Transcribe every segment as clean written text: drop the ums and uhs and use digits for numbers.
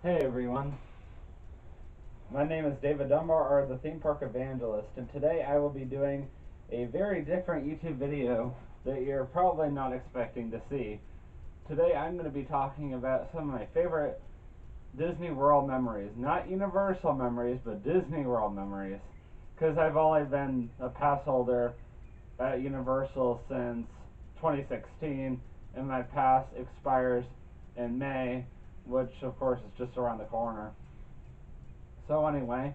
Hey everyone, my name is David Dunbar, or the Theme Park Evangelist, and today I will be doing a very different YouTube video that you're probably not expecting to see. Today I'm going to be talking about some of my favorite Disney World memories. Not Universal memories, but Disney World memories. Because I've only been a pass holder at Universal since 2016, and my pass expires in May, which of course is just around the corner. So anyway,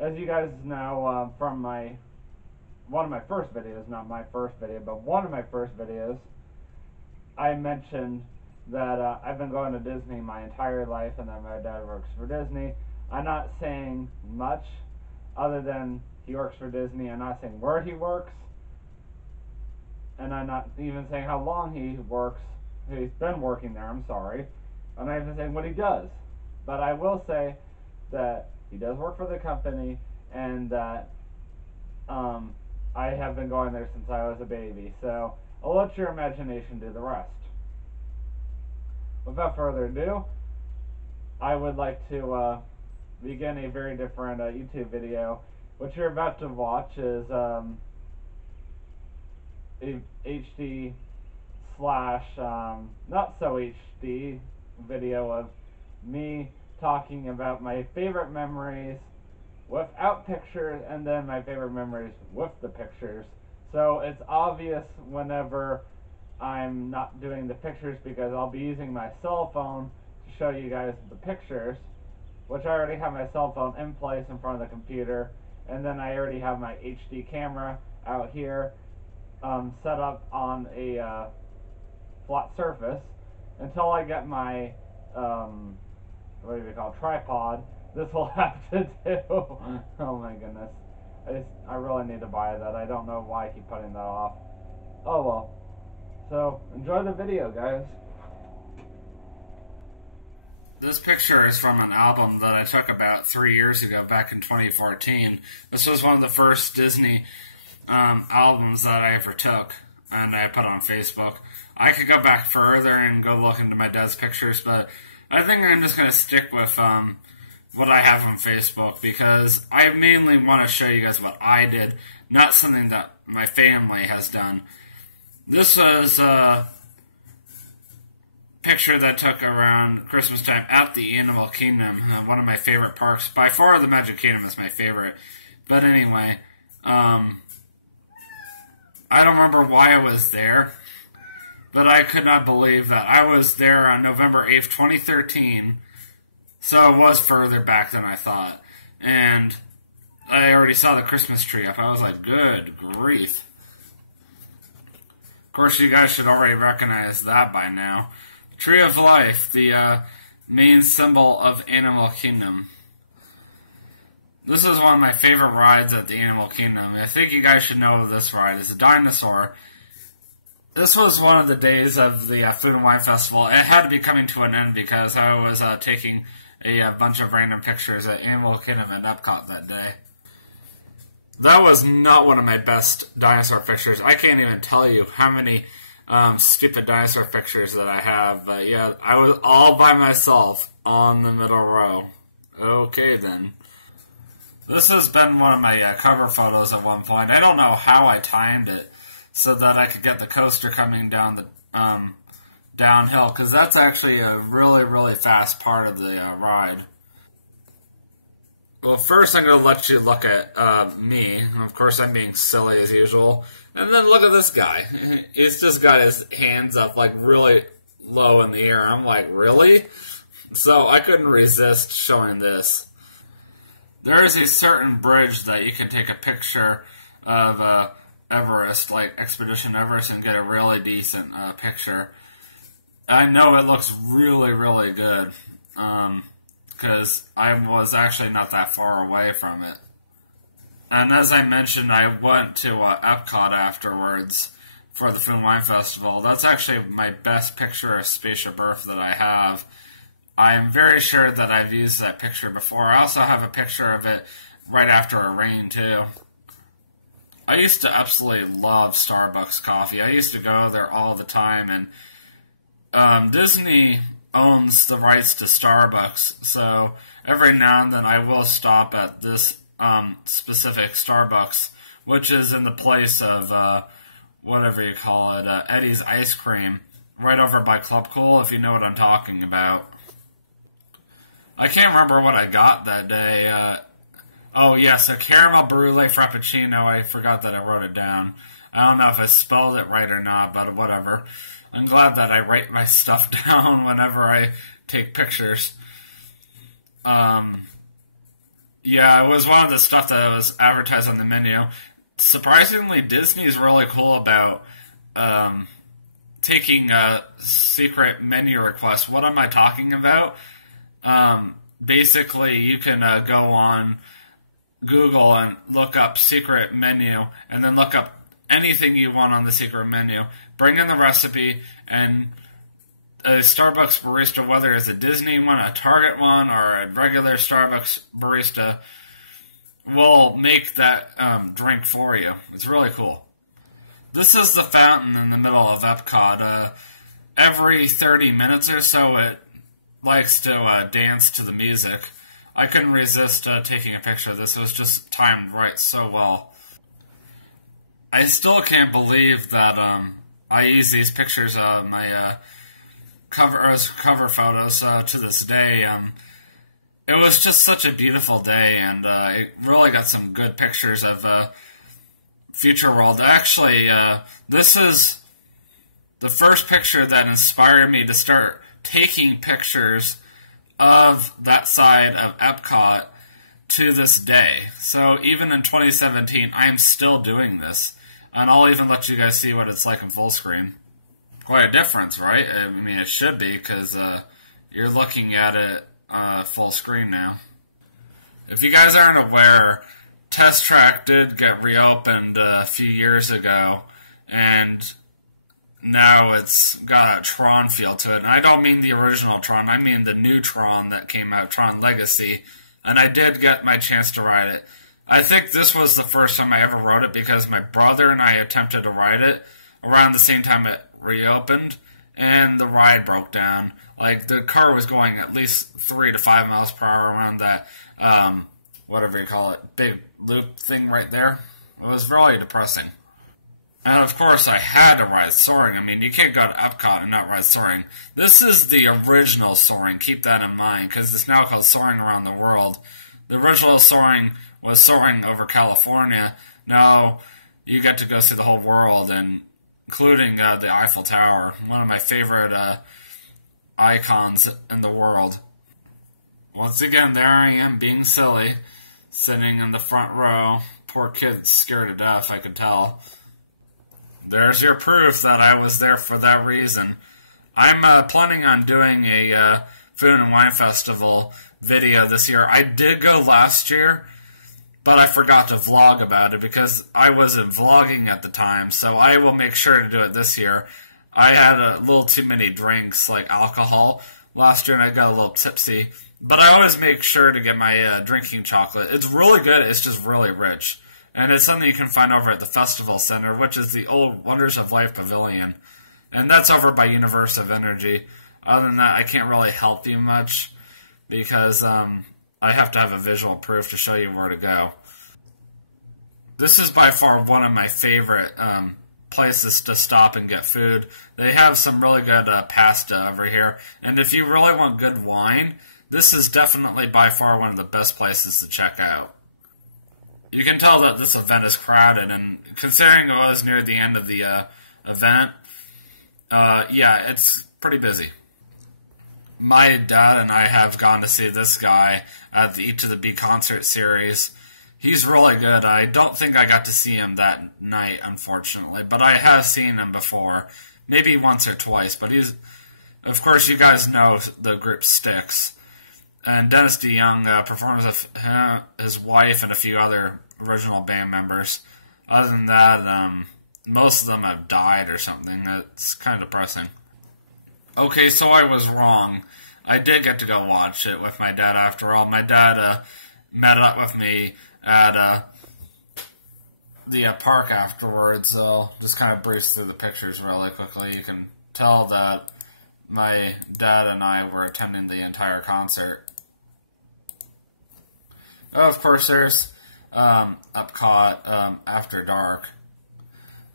as you guys know from one of my first videos, not my first video, but one of my first videos, I mentioned that I've been going to Disney my entire life and that my dad works for Disney. I'm not saying much other than he works for Disney. I'm not saying where he works, and I'm not even saying how long he works. He's been working there, I'm sorry. I'm not even saying what he does. But I will say that he does work for the company, and that I have been going there since I was a baby. So I'll let your imagination do the rest. Without further ado, I would like to begin a very different YouTube video. What you're about to watch is a HD slash not so HD video of me talking about my favorite memories without pictures, and then my favorite memories with the pictures. So it's obvious whenever I'm not doing the pictures, because I'll be using my cell phone to show you guys the pictures, which I already have my cell phone in place in front of the computer, and then I already have my HD camera out here set up on a flat surface until I get my what do we call, tripod. This will have to do. Oh my goodness, I really need to buy that. I don't know why I keep putting that off. Oh well. So enjoy the video, guys. This picture is from an album that I took about 3 years ago, back in 2014. This was one of the first Disney albums that I ever took, and I put on Facebook. I could go back further and go look into my dad's pictures, but I think I'm just going to stick with what I have on Facebook, because I mainly want to show you guys what I did, not something that my family has done. This was a picture that I took around Christmas time at the Animal Kingdom, one of my favorite parks. By far, the Magic Kingdom is my favorite. But anyway, I don't remember why I was there, but I could not believe that I was there on November 8th, 2013, so it was further back than I thought. And I already saw the Christmas tree up. I was like, good grief. Of course, you guys should already recognize that by now. Tree of Life, the main symbol of Animal Kingdom. This is one of my favorite rides at the Animal Kingdom. I think you guys should know this ride. It's a dinosaur. This was one of the days of the Food and Wine Festival. It had to be coming to an end because I was taking a bunch of random pictures at Animal Kingdom and Epcot that day. That was not one of my best dinosaur pictures. I can't even tell you how many stupid dinosaur pictures that I have. But yeah, I was all by myself on the middle row. Okay then. This has been one of my cover photos at one point. I don't know how I timed it so that I could get the coaster coming down the downhill, because that's actually a really, really fast part of the ride. Well, first I'm going to let you look at me. Of course, I'm being silly as usual. And then look at this guy. He's just got his hands up like really low in the air. I'm like, really? So I couldn't resist showing this. There is a certain bridge that you can take a picture of Everest, like Expedition Everest, and get a really decent picture. I know it looks really, really good, because I was actually not that far away from it. And as I mentioned, I went to Epcot afterwards for the Food and Wine Festival. That's actually my best picture of Spaceship Earth that I have. I'm very sure that I've used that picture before. I also have a picture of it right after a rain, too. I used to absolutely love Starbucks coffee. I used to go there all the time, and Disney owns the rights to Starbucks, so every now and then I will stop at this specific Starbucks, which is in the place of whatever you call it, Eddie's Ice Cream, right over by Club Cool, if you know what I'm talking about. I can't remember what I got that day. Oh yes, a caramel brulee frappuccino. I forgot that I wrote it down. I don't know if I spelled it right or not, but whatever. I'm glad that I write my stuff down whenever I take pictures. Yeah, it was one of the stuff that was advertised on the menu. Surprisingly, Disney's really cool about taking secret menu requests. What am I talking about? Basically, you can go on Google and look up secret menu, and then look up anything you want on the secret menu. Bring in the recipe, and a Starbucks barista, whether it's a Disney one, a Target one, or a regular Starbucks barista, will make that drink for you. It's really cool. This is the fountain in the middle of Epcot. Every 30 minutes or so, it likes to dance to the music. I couldn't resist taking a picture of this. It was just timed right so well. I still can't believe that I use these pictures of my cover photos to this day. It was just such a beautiful day, and I really got some good pictures of Future World. Actually, this is the first picture that inspired me to start taking pictures of that side of Epcot to this day. So even in 2017, I am still doing this. And I'll even let you guys see what it's like in full screen. Quite a difference, right? I mean, it should be, because you're looking at it full screen now. If you guys aren't aware, Test Track did get reopened a few years ago, and now it's got a Tron feel to it. And I don't mean the original Tron, I mean the new Tron that came out, Tron Legacy, and I did get my chance to ride it. I think this was the first time I ever rode it, because my brother and I attempted to ride it around the same time it reopened, and the ride broke down. Like, the car was going at least 3 to 5 miles per hour around that, whatever you call it, big loop thing right there. It was really depressing. And of course, I had to ride Soaring. I mean, you can't go to Epcot and not ride Soaring. This is the original Soaring, keep that in mind, because it's now called Soaring Around the World. The original Soaring was Soaring over California. Now you get to go see the whole world, and including the Eiffel Tower, one of my favorite icons in the world. Once again, there I am being silly, sitting in the front row. Poor kid, scared to death, I could tell. There's your proof that I was there for that reason. I'm planning on doing a Food and Wine Festival video this year. I did go last year, but I forgot to vlog about it because I wasn't vlogging at the time, so I will make sure to do it this year. I had a little too many drinks, like alcohol, last year, and I got a little tipsy. But I always make sure to get my drinking chocolate. It's really good, it's just really rich. And it's something you can find over at the Festival Center, which is the old Wonders of Life Pavilion. And that's over by Universe of Energy. Other than that, I can't really help you much, because I have to have a visual proof to show you where to go. This is by far one of my favorite places to stop and get food. They have some really good pasta over here. And if you really want good wine, this is definitely by far one of the best places to check out. You can tell that this event is crowded, and considering it was near the end of the event, yeah, it's pretty busy. My dad and I have gone to see this guy at the E2the concert series. He's really good. I don't think I got to see him that night, unfortunately, but I have seen him before, maybe once or twice. But he's, of course, you guys know the group Styx, and Dennis DeYoung performs with his wife and a few other original band members. Other than that, most of them have died or something. It's kind of depressing. Okay, so I was wrong. I did get to go watch it with my dad after all. My dad met up with me at the park afterwards. So I'll just kind of breeze through the pictures really quickly. You can tell that my dad and I were attending the entire concert. Of course, there's Epcot After Dark.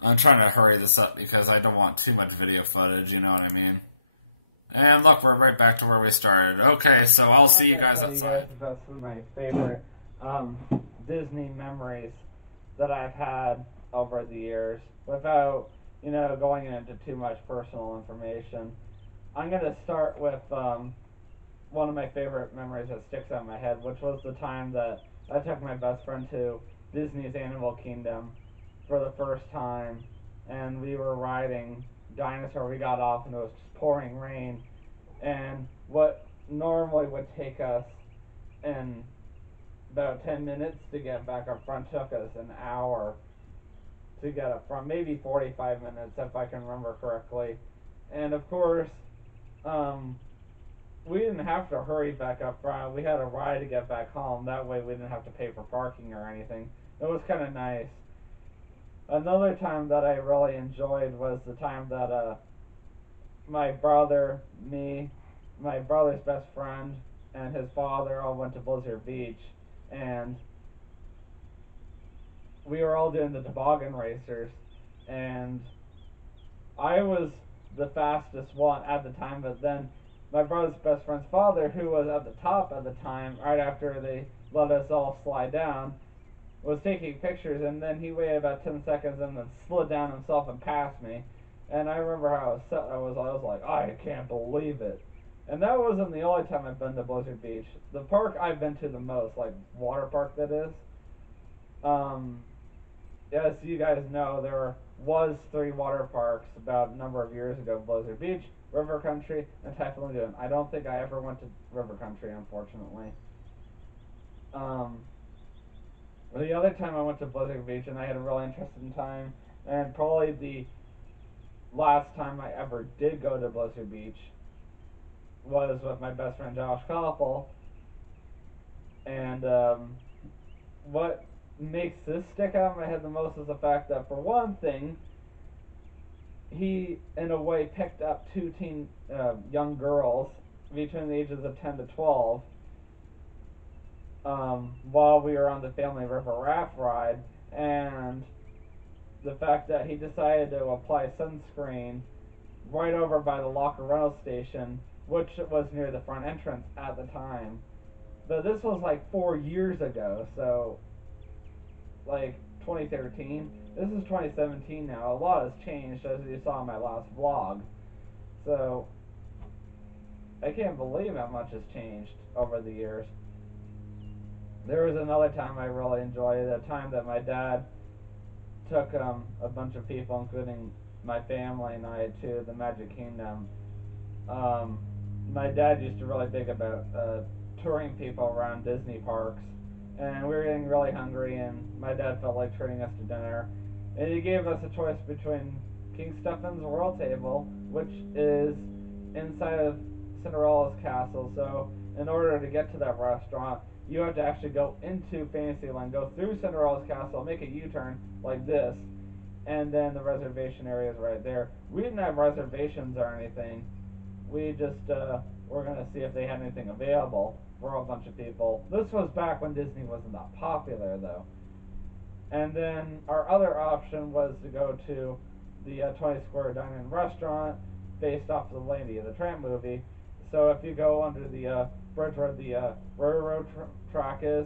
I'm trying to hurry this up because I don't want too much video footage, you know what I mean? And look, we're right back to where we started. Okay, so I'll see you guys outside. That's one of my favorite Disney memories that I've had over the years. Without, going into too much personal information, I'm going to start with one of my favorite memories that sticks out in my head, which was the time that I took my best friend to Disney's Animal Kingdom for the first time, and we were riding Dinosaur. We got off and it was just pouring rain, and what normally would take us in about 10 minutes to get back up front took us an hour to get up front, maybe 45 minutes if I can remember correctly. And of course, we didn't have to hurry back up front. We had a ride to get back home. That way we didn't have to pay for parking or anything. It was kind of nice. Another time that I really enjoyed was the time that my brother, me, my brother's best friend, and his father all went to Blizzard Beach, and we were all doing the toboggan racers, and I was the fastest one at the time, but then my brother's best friend's father, who was at the top at the time, right after they let us all slide down, was taking pictures, and then he waited about 10 seconds and then slid down himself and passed me. And I remember how upset I was like, I can't believe it. And that wasn't the only time I've been to Blizzard Beach. The park I've been to the most, like water park that is, as you guys know, there was 3 water parks about a number of years ago: Blizzard Beach, River Country, and Typhoon Lagoon. I don't think I ever went to River Country, unfortunately. The other time I went to Blizzard Beach and I had a really interesting time, and probably the last time I ever did go to Blizzard Beach was with my best friend Josh Koppel. And what makes this stick out in my head the most is the fact that, for one thing, he in a way picked up 2 young girls between the ages of 10 to 12 while we were on the Family River Raft ride, and the fact that he decided to apply sunscreen right over by the locker rental station, which was near the front entrance at the time. But this was like 4 years ago, so like 2013. This is 2017 now. A lot has changed, as you saw in my last vlog. So I can't believe how much has changed over the years. There was another time I really enjoyed, a time that my dad took a bunch of people, including my family and I, to the Magic Kingdom. My dad used to really big about touring people around Disney parks, and we were getting really hungry, and my dad felt like treating us to dinner, and he gave us a choice between King Stephen's Royal Table, which is inside of Cinderella's castle. So in order to get to that restaurant, you have to actually go into Fantasyland, go through Cinderella's castle, make a U-turn like this, and then the reservation area is right there. We didn't have reservations or anything. We just were going to see if they had anything available for a bunch of people. This was back when Disney wasn't that popular, though. And then our other option was to go to the 20 Square Dine-In restaurant based off of the Lady of the Tramp movie. So if you go under the bridge where the railroad track is,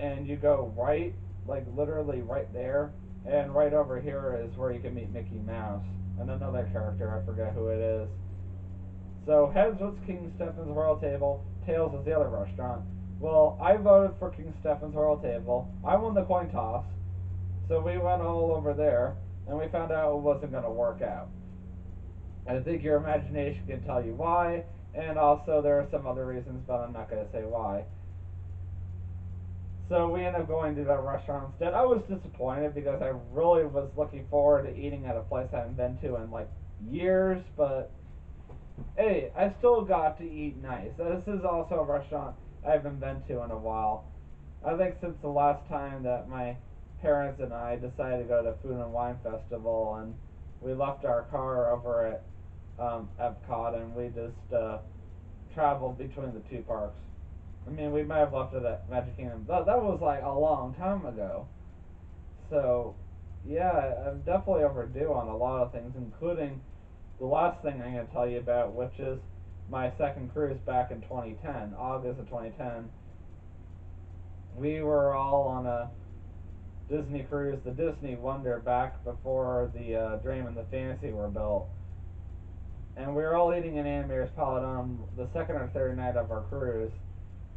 and you go right, like literally right there, and right over here is where you can meet Mickey Mouse and another character, I forget who it is. So heads was King Stephen's Royal Table, tails was the other restaurant. Well, I voted for King Stephen's Royal Table. I won the coin toss, so we went all over there, and we found out it wasn't going to work out. I think your imagination can tell you why, and also there are some other reasons, but I'm not going to say why. So we ended up going to that restaurant instead. I was disappointed because I really was looking forward to eating at a place I haven't been to in like years, but hey, I still got to eat nice. This is also a restaurant I haven't been to in a while. I think since the last time that my parents and I decided to go to Food and Wine Festival, and we left our car over at Epcot, and we just traveled between the two parks. I mean, we might have left it at Magic Kingdom. That was like a long time ago. So, yeah, I'm definitely overdue on a lot of things, including the last thing I'm going to tell you about, which is my second cruise back in 2010, August of 2010. We were all on a Disney cruise, the Disney Wonder, back before the Dream and the Fantasy were built. And we were all eating in Anne Meare's Palette on the second or third night of our cruise.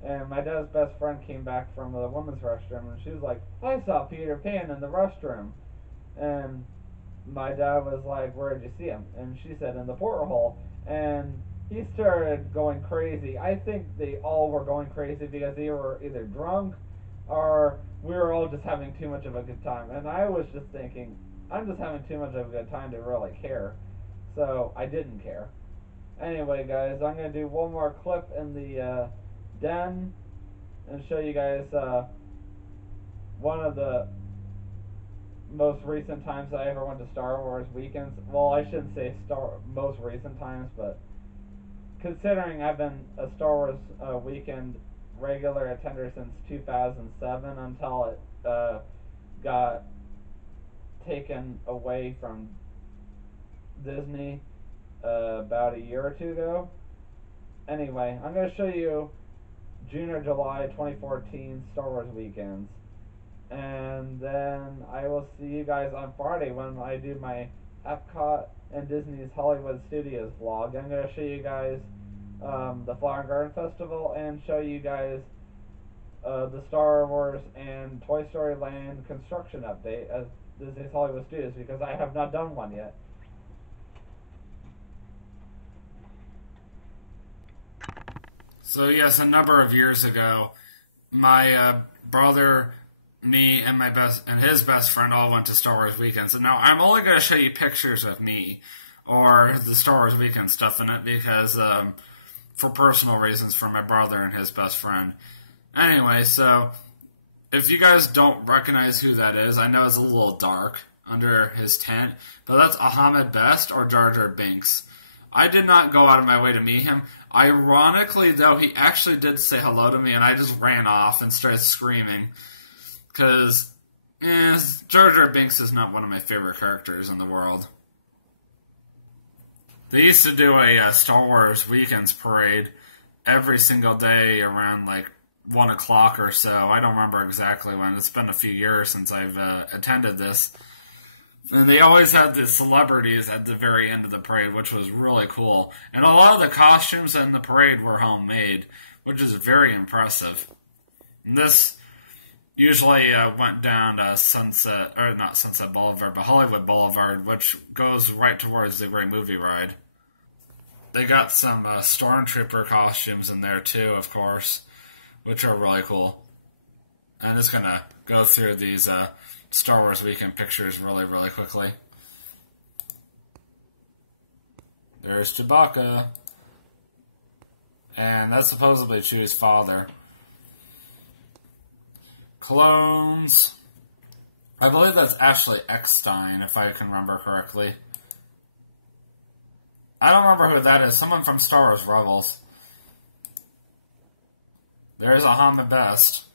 And my dad's best friend came back from the women's restroom, and she was like, I saw Peter Pan in the restroom. And my dad was like, where did you see him? And she said, in the porthole. And he started going crazy. I think they all were going crazy because they were either drunk or we were all just having too much of a good time. And I was just thinking, I'm just having too much of a good time to really care. So I didn't care. Anyway, guys, I'm going to do one more clip in the den and show you guys one of the most recent times I ever went to Star Wars weekends. Well, I shouldn't say most recent times, but considering I've been a Star Wars weekend regular attender since 2007 until it got taken away from Disney about a year or two ago. Anyway, I'm going to show you June or July 2014 Star Wars weekends. And then I will see you guys on Friday when I do my Epcot and Disney's Hollywood Studios vlog. I'm going to show you guys the Flower and Garden Festival and show you guys the Star Wars and Toy Story Land construction update at Disney's Hollywood Studios, because I have not done one yet. So yes, a number of years ago, my brother, me, and his best friend all went to Star Wars weekends. And now I'm only going to show you pictures of me or the Star Wars weekend stuff in it because for personal reasons for my brother and his best friend. Anyway, so if you guys don't recognize who that is, I know it's a little dark under his tent, but that's Ahmed Best or Jar Jar Binks. I did not go out of my way to meet him. Ironically, though, he actually did say hello to me, and I just ran off and started screaming. Because Jar Jar Binks is not one of my favorite characters in the world. They used to do a Star Wars Weekends parade every single day around like 1 o'clock or so. I don't remember exactly when. It's been a few years since I've attended this. And they always had the celebrities at the very end of the parade, which was really cool. And a lot of the costumes in the parade were homemade, which is very impressive. And this usually went down to Sunset, or not Sunset Boulevard, but Hollywood Boulevard, which goes right towards the Great Movie Ride. They got some Stormtrooper costumes in there too, of course, which are really cool. I'm just going to go through these Star Wars weekend pictures really, really quickly. There's Chewbacca. And that's supposedly Chew's father. Clones. I believe that's Ashley Eckstein, if I can remember correctly. I don't remember who that is. Someone from Star Wars Rebels. There's Ahmed Best.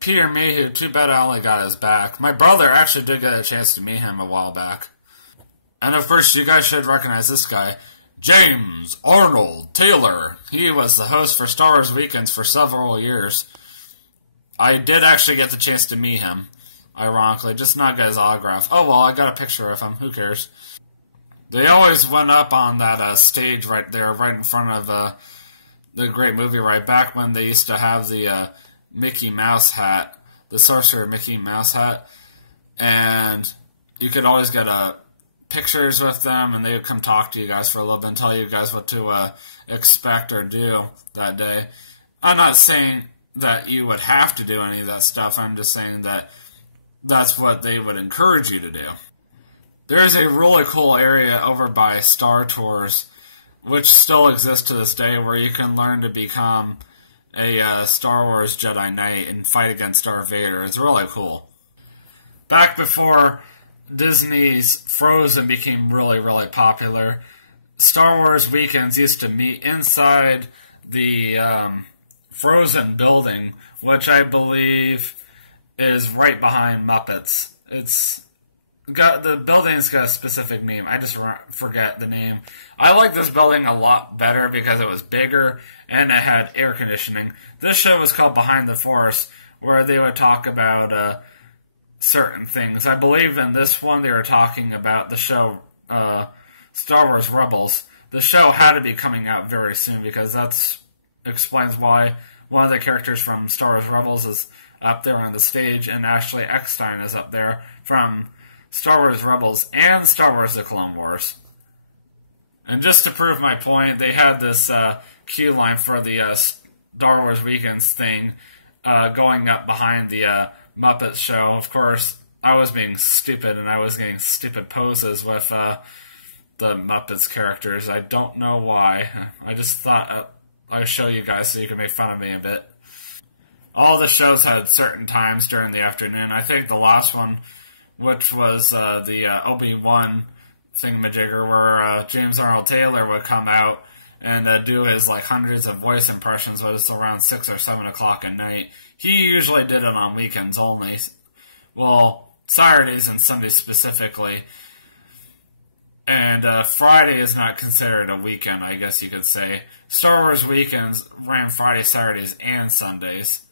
Peter Mayhew, too bad I only got his back. My brother actually did get a chance to meet him a while back. And of course, you guys should recognize this guy. James Arnold Taylor. He was the host for Star Wars Weekends for several years. I did actually get the chance to meet him, ironically. Just not get his autograph. Oh well, I got a picture of him. Who cares? They always went up on that stage right there, right in front of the Great Movie Ride, back when they used to have the Mickey Mouse hat, the Sorcerer Mickey Mouse hat, and you could always get pictures with them, and they would come talk to you guys for a little bit and tell you guys what to expect or do that day. I'm not saying that you would have to do any of that stuff. I'm just saying that that's what they would encourage you to do. There's a really cool area over by Star Tours, which still exists to this day, where you can learn to become a Star Wars Jedi Knight and fight against Darth Vader. It's really cool. Back before Disney's Frozen became really, really popular, Star Wars Weekends used to meet inside the Frozen building, which I believe is right behind Muppets. The building's got a specific name. I just forget the name. I like this building a lot better because it was bigger and it had air conditioning. This show was called Behind the Force, where they would talk about certain things. I believe in this one they were talking about the show Star Wars Rebels. The show had to be coming out very soon because that explains why one of the characters from Star Wars Rebels is up there on the stage, and Ashley Eckstein is up there from Star Wars Rebels and Star Wars The Clone Wars. And just to prove my point, they had this cue line for the Star Wars Weekends thing going up behind the Muppets show. Of course, I was being stupid, and I was getting stupid poses with the Muppets characters. I don't know why. I just thought I'd show you guys so you can make fun of me a bit. All the shows had certain times during the afternoon. I think the last one, which was the Obi-Wan thingamajigger, where James Arnold Taylor would come out and do his hundreds of voice impressions, but it's around 6 or 7 o'clock at night. He usually did it on weekends only. Well, Saturdays and Sundays specifically. And Friday is not considered a weekend, I guess you could say. Star Wars Weekends ran Friday, Saturdays, and Sundays,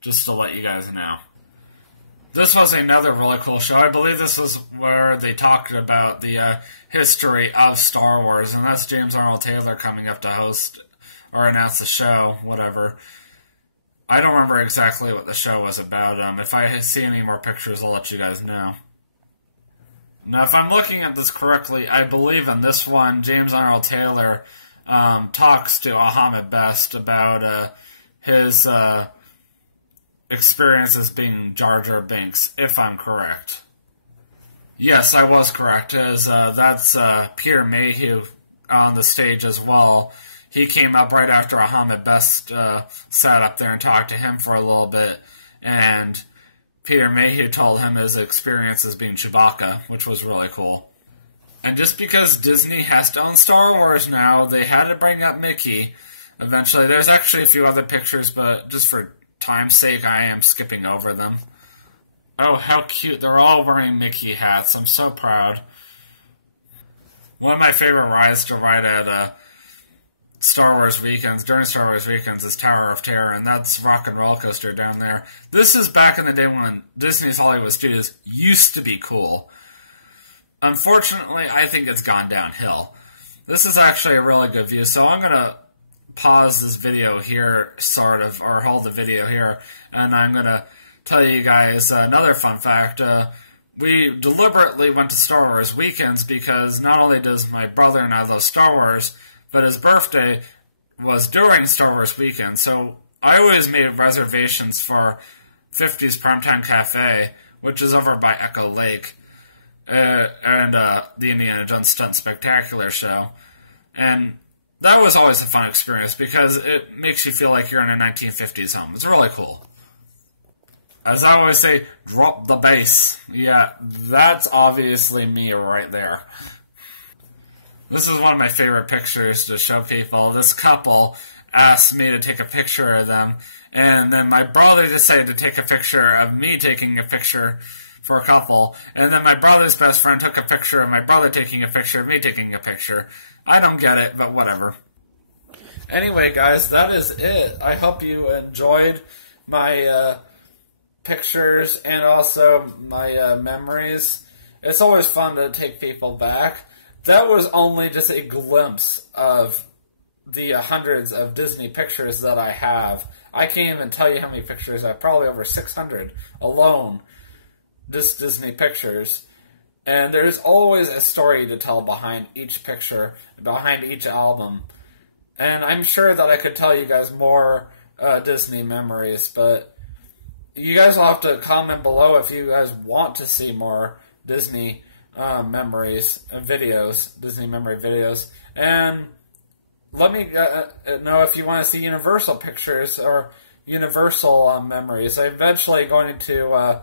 just to let you guys know. This was another really cool show. I believe this was where they talked about the history of Star Wars, and that's James Arnold Taylor coming up to host or announce the show, whatever. I don't remember exactly what the show was about. If I see any more pictures, I'll let you guys know. Now, if I'm looking at this correctly, I believe in this one, James Arnold Taylor talks to Ahmed Best about his experiences being Jar Jar Binks, if I'm correct. Yes, I was correct. That's Peter Mayhew on the stage as well. He came up right after Ahmed Best sat up there and talked to him for a little bit, and Peter Mayhew told him his experience as being Chewbacca, which was really cool. And just because Disney has to own Star Wars now, they had to bring up Mickey eventually. There's actually a few other pictures, but just for time's sake, I am skipping over them. Oh, how cute. They're all wearing Mickey hats. I'm so proud. One of my favorite rides to ride at Star Wars Weekends, during Star Wars Weekends, is Tower of Terror, and that's Rock and Roller Coaster down there. This is back in the day when Disney's Hollywood Studios used to be cool. Unfortunately, I think it's gone downhill. This is actually a really good view, so I'm going to pause this video here, sort of, or hold the video here, and I'm going to tell you guys another fun fact. We deliberately went to Star Wars Weekends because not only does my brother and I love Star Wars, but his birthday was during Star Wars Weekend, so I always made reservations for 50's Primetime Cafe, which is over by Echo Lake, and the Indiana Jones Stunt Spectacular show. And that was always a fun experience because it makes you feel like you're in a 1950s home. It's really cool. As I always say, drop the bass. Yeah, that's obviously me right there. This is one of my favorite pictures to show people. This couple asked me to take a picture of them, and then my brother decided to take a picture of me taking a picture for a couple, and then my brother's best friend took a picture of my brother taking a picture of me taking a picture. I don't get it, but whatever. Anyway, guys, that is it. I hope you enjoyed my pictures and also my memories. It's always fun to take people back. That was only just a glimpse of the hundreds of Disney pictures that I have. I can't even tell you how many pictures I have. Probably over 600 alone. Just Disney pictures. And there's always a story to tell behind each picture, behind each album. And I'm sure that I could tell you guys more Disney memories, but you guys will have to comment below if you guys want to see more Disney memories, videos, Disney memory videos. And let me know if you want to see Universal pictures or Universal memories. I'm eventually going to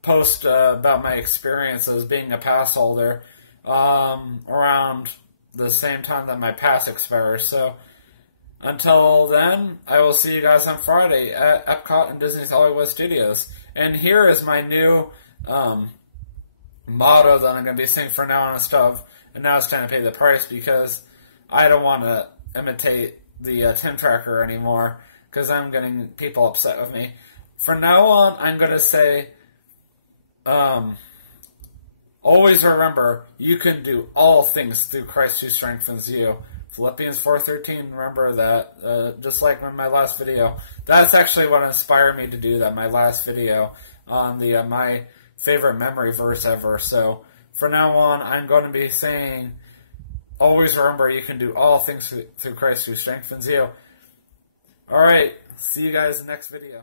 post about my experiences being a pass holder around the same time that my pass expires. So until then, I will see you guys on Friday at Epcot and Disney's Hollywood Studios. And here is my new motto that I'm going to be saying from now on and stuff. And now it's time to pay the price, because I don't want to imitate the Tim Tracker anymore, because I'm getting people upset with me. From now on, I'm going to say, always remember, you can do all things through Christ who strengthens you. Philippians 4:13, remember that, just like in my last video. That's actually what inspired me to do that, my last video on the my favorite memory verse ever. So, from now on, I'm going to be saying, always remember, you can do all things through Christ who strengthens you. Alright, see you guys in the next video.